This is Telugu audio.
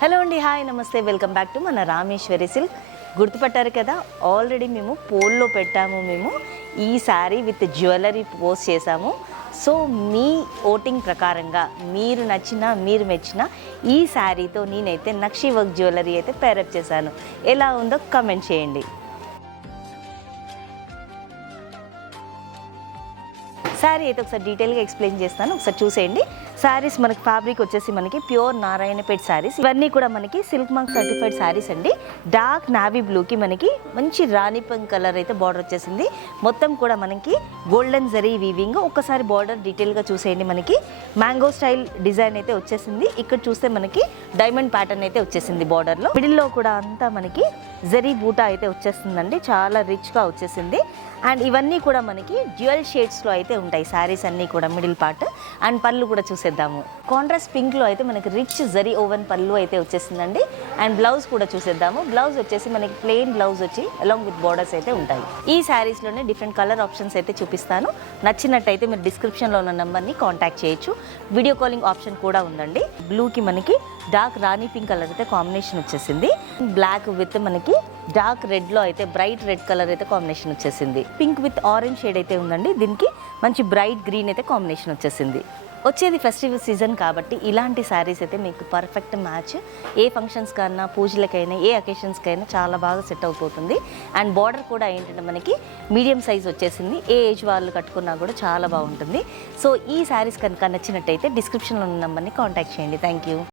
హలో అండి, హాయ్ నమస్తే, వెల్కమ్ బ్యాక్ టు మన రామేశ్వరి సిల్క్. గుర్తుపట్టారు కదా, ఆల్రెడీ మేము పోల్లో పెట్టాము. మేము ఈ శారీ విత్ జ్యువెలరీ పోస్ట్ చేసాము. సో మీ ఓటింగ్ ప్రకారంగా మీరు నచ్చిన మీరు మెచ్చిన ఈ శారీతో నేనైతే నక్షి వర్క్ జ్యువెలరీ అయితే పేరప్ చేశాను. ఎలా ఉందో కమెంట్ చేయండి. శారీ అయితే ఒకసారి డీటెయిల్గా ఎక్స్ప్లెయిన్ చేస్తాను, ఒకసారి చూసేయండి. శారీస్ మనకి ఫ్యాబ్రిక్ వచ్చేసి మనకి ప్యూర్ నారాయణపేట్ శారీస్. ఇవన్నీ కూడా మనకి సిల్క్ మార్క్ సర్టిఫైడ్ శారీస్ అండి. డార్క్ నావీ బ్లూకి మనకి మంచి రాణి పింక్ కలర్ అయితే బార్డర్ వచ్చేసింది. మొత్తం కూడా మనకి గోల్డెన్ జరీ వీవింగ్. ఒక్కసారి బార్డర్ డీటెయిల్గా చూసేయండి. మనకి మ్యాంగో స్టైల్ డిజైన్ అయితే వచ్చేసింది. ఇక్కడ చూస్తే మనకి డైమండ్ ప్యాటర్న్ అయితే వచ్చేసింది బార్డర్లో. మిడిల్లో కూడా అంతా మనకి జరీ బూటా అయితే వచ్చేస్తుందండి, చాలా రిచ్గా వచ్చేసింది. అండ్ ఇవన్నీ కూడా మనకి డ్యూయల్ షేడ్స్లో అయితే ఉంటాయి శారీస్ అన్నీ కూడా. మిడిల్ పార్ట్ అండ్ పళ్ళు కూడా చూసేద్దాము. కాంట్రాస్ట్ పింక్లో అయితే మనకి రిచ్ జరీ ఓవెన్ పళ్ళు అయితే వచ్చేసిందండి. అండ్ బ్లౌజ్ కూడా చూసేద్దాము. బ్లౌజ్ వచ్చేసి మనకి ప్లెయిన్ బ్లౌజ్ వచ్చి అలాంగ్ విత్ బార్డర్స్ అయితే ఉంటాయి. ఈ శారీస్లోనే డిఫరెంట్ కలర్ ఆప్షన్స్ అయితే చూపిస్తాను. నచ్చినట్టయితే మీరు డిస్క్రిప్షన్లో ఉన్న నెంబర్ని కాంటాక్ట్ చేయొచ్చు. వీడియో కాలింగ్ ఆప్షన్ కూడా ఉందండి. బ్లూకి మనకి డార్క్ రాణి పింక్ కలర్ అయితే కాంబినేషన్ వచ్చేసింది. బ్లాక్ విత్ మనకి డార్క్ రెడ్లో అయితే బ్రైట్ రెడ్ కలర్ అయితే కాంబినేషన్ వచ్చేసింది. పింక్ విత్ ఆరెంజ్ షేడ్ అయితే ఉందండి. దీనికి మంచి బ్రైట్ గ్రీన్ అయితే కాంబినేషన్ వచ్చేసింది. వచ్చేది ఫెస్టివల్ సీజన్ కాబట్టి ఇలాంటి శారీస్ అయితే మీకు పర్ఫెక్ట్ మ్యాచ్. ఏ ఫంక్షన్స్ కన్నా, పూజలకైనా, ఏ అకేషన్స్కైనా చాలా బాగా సెట్ అయిపోతుంది. అండ్ బార్డర్ కూడా ఏంటంటే మనకి మీడియం సైజ్ వచ్చేసింది. ఏ ఏజ్ వాళ్ళు కట్టుకున్నా కూడా చాలా బాగుంటుంది. సో ఈ శారీస్ కనుక నచ్చినట్టయితే డిస్క్రిప్షన్లో ఉన్న నెంబర్ని కాంటాక్ట్ చేయండి. Thank you.